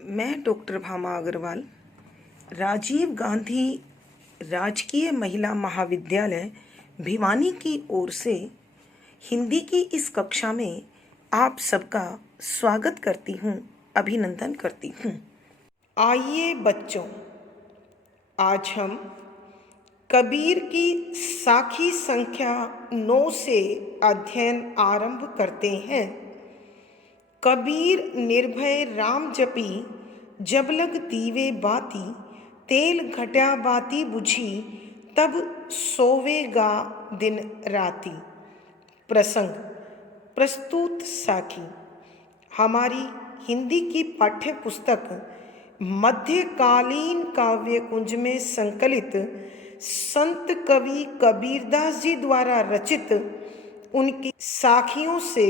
मैं डॉक्टर भामा अग्रवाल राजीव गांधी राजकीय महिला महाविद्यालय भिवानी की ओर से हिंदी की इस कक्षा में आप सबका स्वागत करती हूँ, अभिनंदन करती हूँ। आइए बच्चों, आज हम कबीर की साखी संख्या 9 से अध्ययन आरंभ करते हैं। कबीर निर्भय राम जपी, जब लग दीवे बाती, तेल घटा बाती बुझी, तब सोवेगा दिन राती। प्रसंग प्रस्तुत साखी। हमारी हिंदी की पाठ्य पुस्तक मध्यकालीन काव्य कुंज में संकलित संत कवि कबीरदास जी द्वारा रचित उनकी साखियों से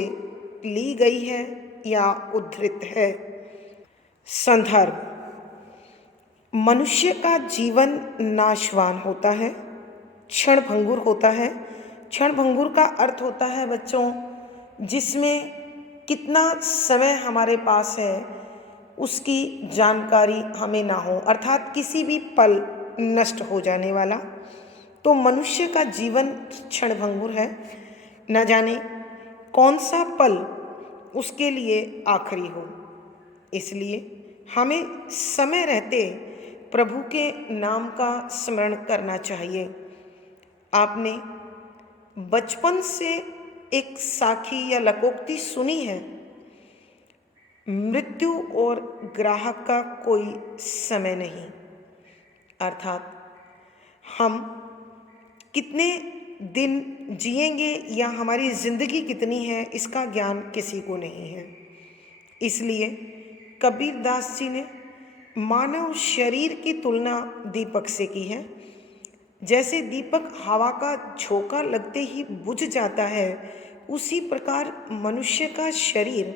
ली गई है या उद्धृत है। संदर्भ: मनुष्य का जीवन नाशवान होता है, क्षणभंगुर होता है। क्षणभंगुर का अर्थ होता है बच्चों, जिसमें कितना समय हमारे पास है उसकी जानकारी हमें ना हो, अर्थात किसी भी पल नष्ट हो जाने वाला। तो मनुष्य का जीवन क्षणभंगुर है, न जाने कौन सा पल उसके लिए आखिरी हो। इसलिए हमें समय रहते प्रभु के नाम का स्मरण करना चाहिए। आपने बचपन से एक साखी या लोकोक्ति सुनी है, मृत्यु और ग्राहक का कोई समय नहीं। अर्थात हम कितने दिन जिएंगे या हमारी जिंदगी कितनी है, इसका ज्ञान किसी को नहीं है। इसलिए कबीरदास जी ने मानव शरीर की तुलना दीपक से की है। जैसे दीपक हवा का झोंका लगते ही बुझ जाता है, उसी प्रकार मनुष्य का शरीर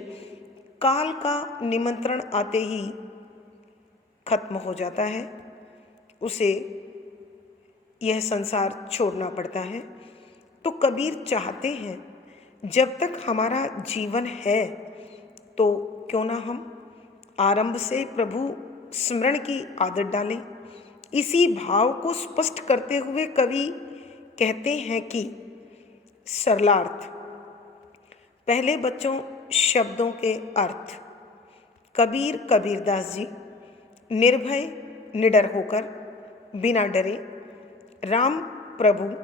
काल का निमंत्रण आते ही खत्म हो जाता है, उसे यह संसार छोड़ना पड़ता है। तो कबीर चाहते हैं जब तक हमारा जीवन है तो क्यों ना हम आरंभ से प्रभु स्मरण की आदत डालें। इसी भाव को स्पष्ट करते हुए कवि कहते हैं कि सरलार्थ। पहले बच्चों शब्दों के अर्थ। कबीर कबीरदास जी निर्भय निडर होकर, बिना डरे, राम प्रभु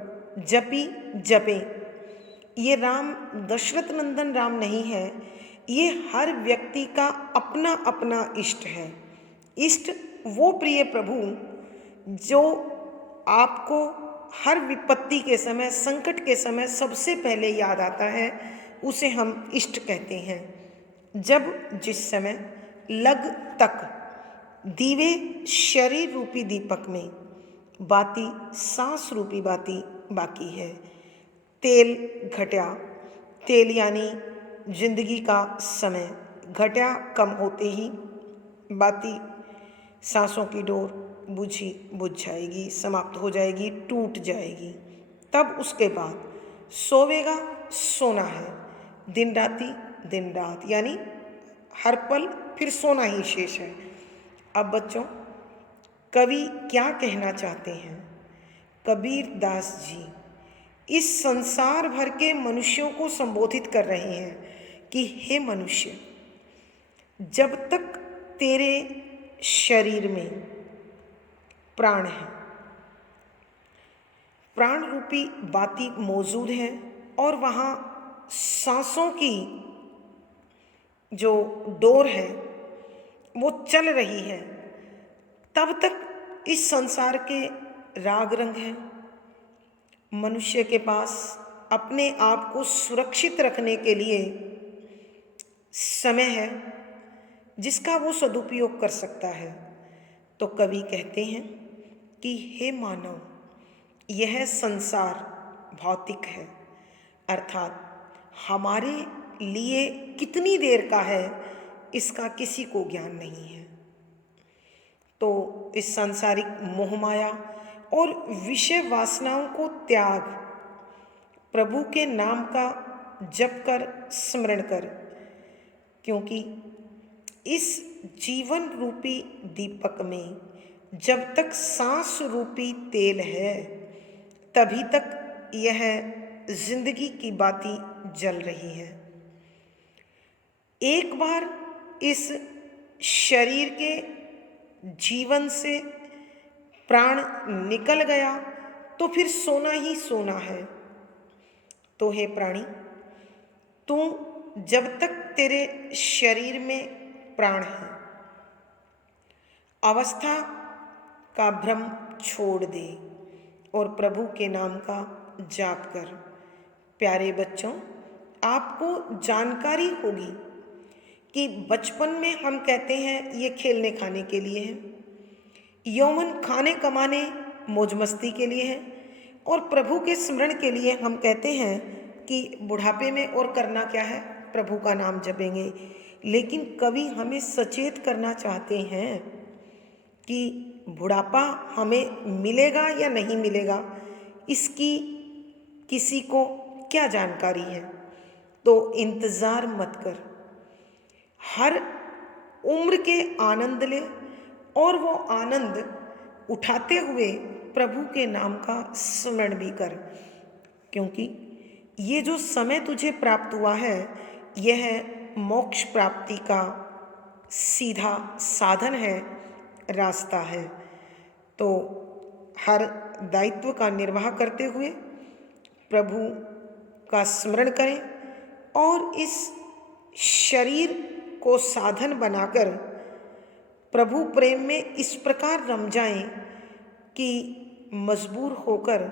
जपी जपे। ये राम दशरथ नंदन राम नहीं है, ये हर व्यक्ति का अपना अपना इष्ट है। इष्ट वो प्रिय प्रभु जो आपको हर विपत्ति के समय, संकट के समय सबसे पहले याद आता है, उसे हम इष्ट कहते हैं। जब जिस समय लग तक दीवे शरीर रूपी दीपक में, बाती सांस रूपी बाती बाकी है। तेल घटा, तेल यानी जिंदगी का समय, घटा कम होते ही बाती सांसों की डोर बुझ जाएगी, समाप्त हो जाएगी, टूट जाएगी। तब उसके बाद सोवेगा, सोना है। दिन रात यानी हर पल फिर सोना ही शेष है। अब बच्चों, कवि क्या कहना चाहते हैं? कबीरदास जी इस संसार भर के मनुष्यों को संबोधित कर रहे हैं कि हे मनुष्य, जब तक तेरे शरीर में प्राण है, प्राण रूपी बाती मौजूद है और वहाँ सांसों की जो डोर है वो चल रही है, तब तक इस संसार के राग रंग हैं। मनुष्य के पास अपने आप को सुरक्षित रखने के लिए समय है जिसका वो सदुपयोग कर सकता है। तो कवि कहते हैं कि हे मानव, यह संसार भौतिक है, अर्थात हमारे लिए कितनी देर का है इसका किसी को ज्ञान नहीं है। तो इस सांसारिक मोहमाया और विषय वासनाओं को त्याग, प्रभु के नाम का जप कर, स्मरण कर, क्योंकि इस जीवन रूपी दीपक में जब तक सांस रूपी तेल है तभी तक यह जिंदगी की बाती जल रही है। एक बार इस शरीर के जीवन से प्राण निकल गया तो फिर सोना ही सोना है। तो हे प्राणी, तू जब तक तेरे शरीर में प्राण है अवस्था का भ्रम छोड़ दे और प्रभु के नाम का जाप कर। प्यारे बच्चों, आपको जानकारी होगी कि बचपन में हम कहते हैं ये खेलने खाने के लिए है, यौवन खाने कमाने मौज मस्ती के लिए है, और प्रभु के स्मरण के लिए हम कहते हैं कि बुढ़ापे में और करना क्या है, प्रभु का नाम जपेंगे। लेकिन कवि हमें सचेत करना चाहते हैं कि बुढ़ापा हमें मिलेगा या नहीं मिलेगा, इसकी किसी को क्या जानकारी है। तो इंतज़ार मत कर, हर उम्र के आनंद ले और वो आनंद उठाते हुए प्रभु के नाम का स्मरण भी कर, क्योंकि ये जो समय तुझे प्राप्त हुआ है यह मोक्ष प्राप्ति का सीधा साधन है, रास्ता है। तो हर दायित्व का निर्वाह करते हुए प्रभु का स्मरण करें और इस शरीर को साधन बनाकर प्रभु प्रेम में इस प्रकार रम जाएं कि मजबूर होकर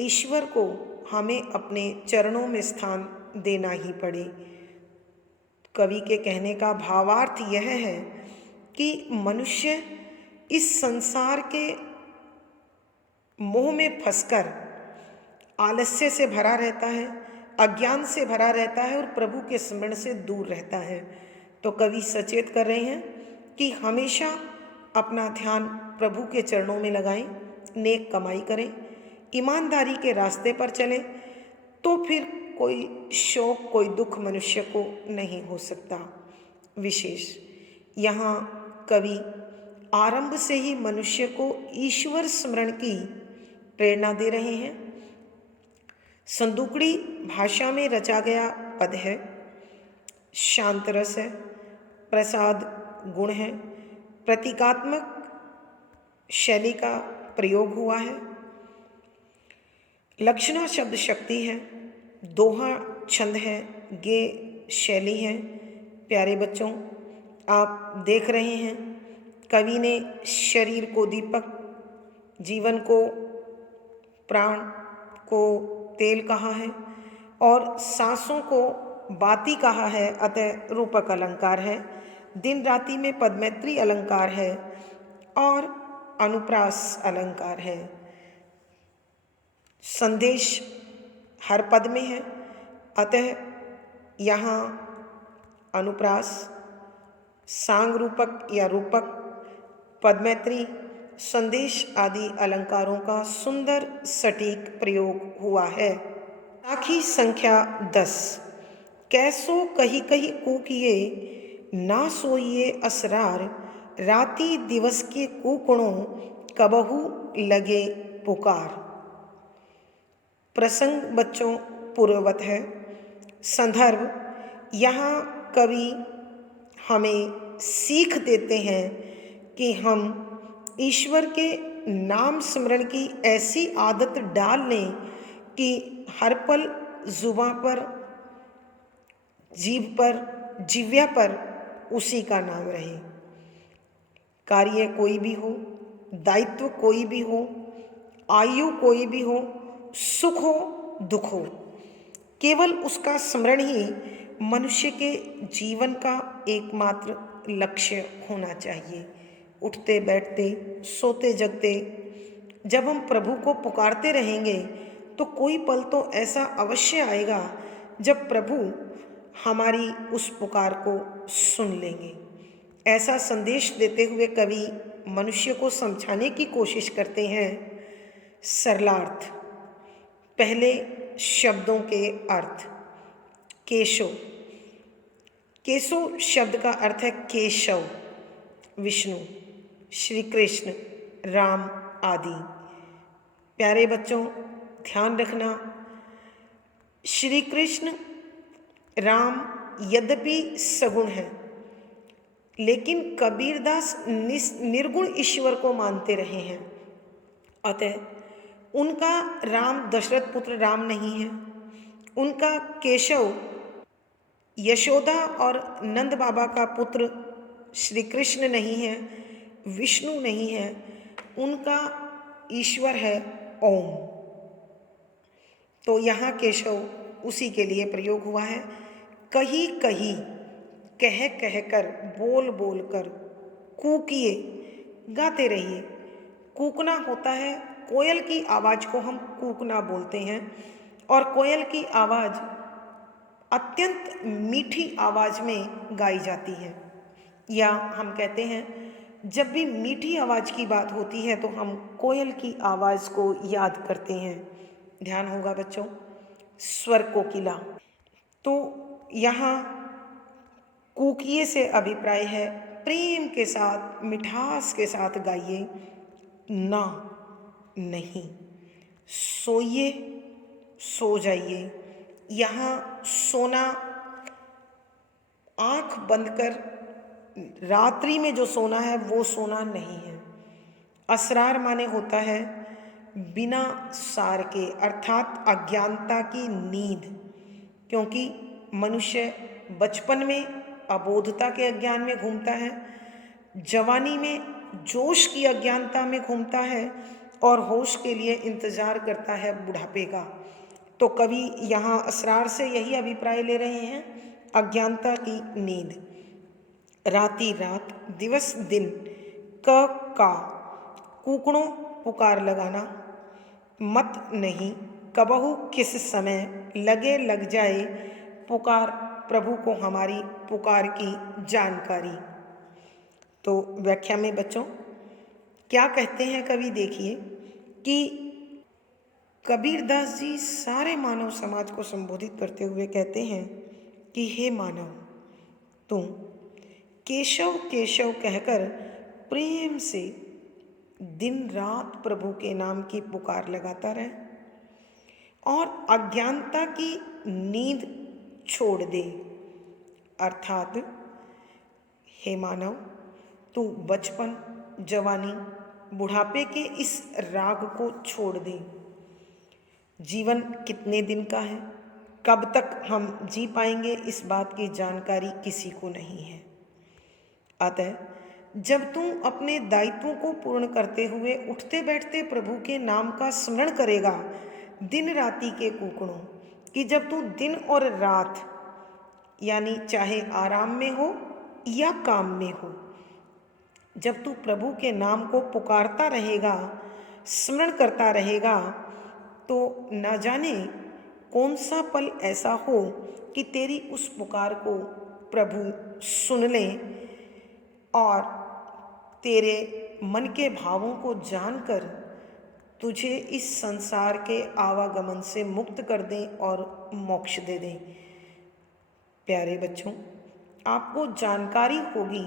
ईश्वर को हमें अपने चरणों में स्थान देना ही पड़े। कवि के कहने का भावार्थ यह है कि मनुष्य इस संसार के मोह में फंसकर आलस्य से भरा रहता है, अज्ञान से भरा रहता है और प्रभु के स्मरण से दूर रहता है। तो कवि सचेत कर रहे हैं कि हमेशा अपना ध्यान प्रभु के चरणों में लगाएं, नेक कमाई करें, ईमानदारी के रास्ते पर चलें, तो फिर कोई शोक कोई दुख मनुष्य को नहीं हो सकता। विशेष यहाँ कवि आरंभ से ही मनुष्य को ईश्वर स्मरण की प्रेरणा दे रहे हैं। संदूकड़ी भाषा में रचा गया पद है, शांत रस है, प्रसाद गुण है, प्रतीकात्मक शैली का प्रयोग हुआ है, लक्षणा शब्द शक्ति है, दोहा छंद है, गे शैली है। प्यारे बच्चों, आप देख रहे हैं कवि ने शरीर को दीपक, जीवन को प्राण, को तेल कहा है और सांसों को बाती कहा है, अतः रूपक अलंकार है। दिन राति में पदमैत्री अलंकार है और अनुप्रास अलंकार है। संदेश हर पद में है, अतः यहाँ अनुप्रास, सांग रूपक या रूपक, पदमैत्री, संदेश आदि अलंकारों का सुंदर सटीक प्रयोग हुआ है। साखी संख्या 10। कैसो कही कही कूकिए ना सोइए असरार, राति दिवस के कुकणों कबहू लगे पुकार। प्रसंग बच्चों पूर्ववत है। संदर्भ यहाँ कवि हमें सीख देते हैं कि हम ईश्वर के नाम स्मरण की ऐसी आदत डाल लें कि हर पल जुबां पर, जीभ पर, जिह्वा पर उसी का नाम रहे। कार्य कोई भी हो, दायित्व कोई भी हो, आयु कोई भी हो, सुख हो दुख हो, केवल उसका स्मरण ही मनुष्य के जीवन का एकमात्र लक्ष्य होना चाहिए। उठते बैठते, सोते जगते जब हम प्रभु को पुकारते रहेंगे तो कोई पल तो ऐसा अवश्य आएगा जब प्रभु हमारी उस पुकार को सुन लेंगे। ऐसा संदेश देते हुए कवि मनुष्य को समझाने की कोशिश करते हैं। सरलार्थ, पहले शब्दों के अर्थ। केशव, केशव शब्द का अर्थ है केशव, विष्णु, श्री कृष्ण, राम आदि। प्यारे बच्चों, ध्यान रखना, श्री कृष्ण राम यद्यपि सगुण है, लेकिन कबीरदास निर्गुण ईश्वर को मानते रहे हैं। अतः उनका राम दशरथ पुत्र राम नहीं है, उनका केशव यशोदा और नंद बाबा का पुत्र श्री कृष्ण नहीं है, विष्णु नहीं है, उनका ईश्वर है ओम। तो यहाँ केशव उसी के लिए प्रयोग हुआ है। कही कही, कह कह कर, बोल बोल कर, कूकिए, गाते रहिए। कूकना होता है, कोयल की आवाज़ को हम कूकना बोलते हैं, और कोयल की आवाज़ अत्यंत मीठी आवाज़ में गाई जाती है। या हम कहते हैं, जब भी मीठी आवाज़ की बात होती है तो हम कोयल की आवाज़ को याद करते हैं। ध्यान होगा बच्चों, स्वर कोकिला। तो यहाँ कूकिए से अभिप्राय है प्रेम के साथ, मिठास के साथ गाइए, ना नहीं। सोइए, सो जाइए। यहाँ सोना आँख बंद कर रात्रि में जो सोना है वो सोना नहीं है। असरार माने होता है बिना सार के, अर्थात अज्ञानता की नींद। क्योंकि मनुष्य बचपन में अबोधता के अज्ञान में घूमता है, जवानी में जोश की अज्ञानता में घूमता है, और होश के लिए इंतज़ार करता है बुढ़ापे का। तो कवि यहाँ असरार से यही अभिप्राय ले रहे हैं, अज्ञानता की नींद। राति रात, दिवस दिन, क का, कूकड़ों पुकार लगाना, मत नहीं, कबहू किस समय, लगे लग जाए, पुकार प्रभु को हमारी पुकार की जानकारी। तो व्याख्या में बच्चों क्या कहते हैं कवि, देखिए कि कबीरदास जी सारे मानव समाज को संबोधित करते हुए कहते हैं कि हे मानव, तुम केशव केशव कहकर प्रेम से दिन रात प्रभु के नाम की पुकार लगाता रहे, और अज्ञानता की नींद छोड़ दे। अर्थात हे मानव, तू बचपन, जवानी, बुढ़ापे के इस राग को छोड़ दे। जीवन कितने दिन का है, कब तक हम जी पाएंगे, इस बात की जानकारी किसी को नहीं है। अतः जब तू अपने दायित्वों को पूर्ण करते हुए उठते बैठते प्रभु के नाम का स्मरण करेगा, दिन राति के कूकड़ों कि जब तू दिन और रात, यानी चाहे आराम में हो या काम में हो, जब तू प्रभु के नाम को पुकारता रहेगा, स्मरण करता रहेगा, तो न जाने कौन सा पल ऐसा हो कि तेरी उस पुकार को प्रभु सुन लें और तेरे मन के भावों को जानकर तुझे इस संसार के आवागमन से मुक्त कर दें और मोक्ष दे दें। प्यारे बच्चों, आपको जानकारी होगी,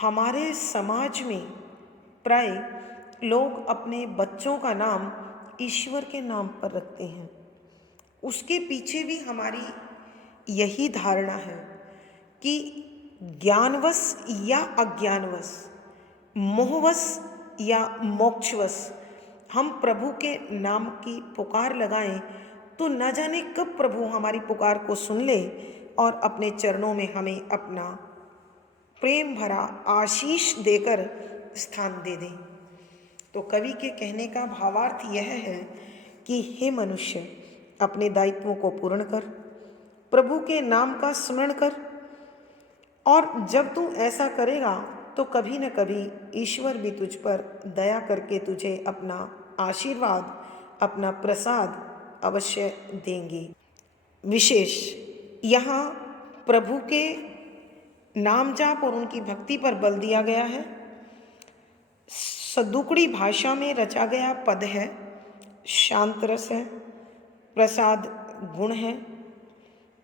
हमारे समाज में प्राय लोग अपने बच्चों का नाम ईश्वर के नाम पर रखते हैं। उसके पीछे भी हमारी यही धारणा है कि ज्ञानवश या अज्ञानवश, मोहवश या मोक्षवश हम प्रभु के नाम की पुकार लगाएं तो न जाने कब प्रभु हमारी पुकार को सुन ले और अपने चरणों में हमें अपना प्रेम भरा आशीष देकर स्थान दे दें। तो कवि के कहने का भावार्थ यह है कि हे मनुष्य, अपने दायित्वों को पूर्ण कर, प्रभु के नाम का स्मरण कर, और जब तू ऐसा करेगा तो कभी न कभी ईश्वर भी तुझ पर दया करके तुझे अपना आशीर्वाद, अपना प्रसाद अवश्य देंगे। विशेष यहाँ प्रभु के नाम जाप और उनकी भक्ति पर बल दिया गया है। सदुकड़ी भाषा में रचा गया पद है, शांत रस है, प्रसाद गुण है,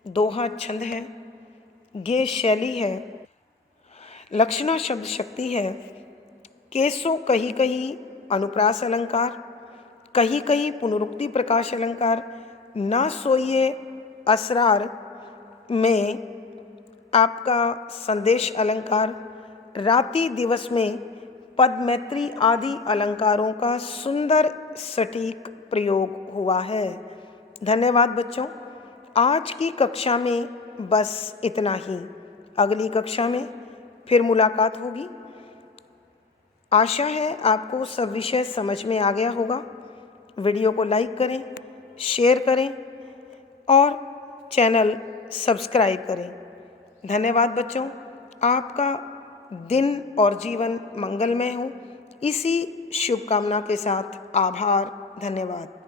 दोहा छंद है, गे शैली है, लक्षणा शब्द शक्ति है। केसो कहीं कहीं अनुप्रास अलंकार, कहीं कहीं पुनरुक्ति प्रकाश अलंकार, ना सोइए असरार में आपका संदेश अलंकार, राति दिवस में पद मैत्री आदि अलंकारों का सुंदर सटीक प्रयोग हुआ है। धन्यवाद बच्चों। आज की कक्षा में बस इतना ही। अगली कक्षा में फिर मुलाकात होगी। आशा है आपको सब विषय समझ में आ गया होगा। वीडियो को लाइक करें, शेयर करें और चैनल सब्सक्राइब करें। धन्यवाद बच्चों। आपका दिन और जीवन मंगलमय हो, इसी शुभकामना के साथ आभार। धन्यवाद।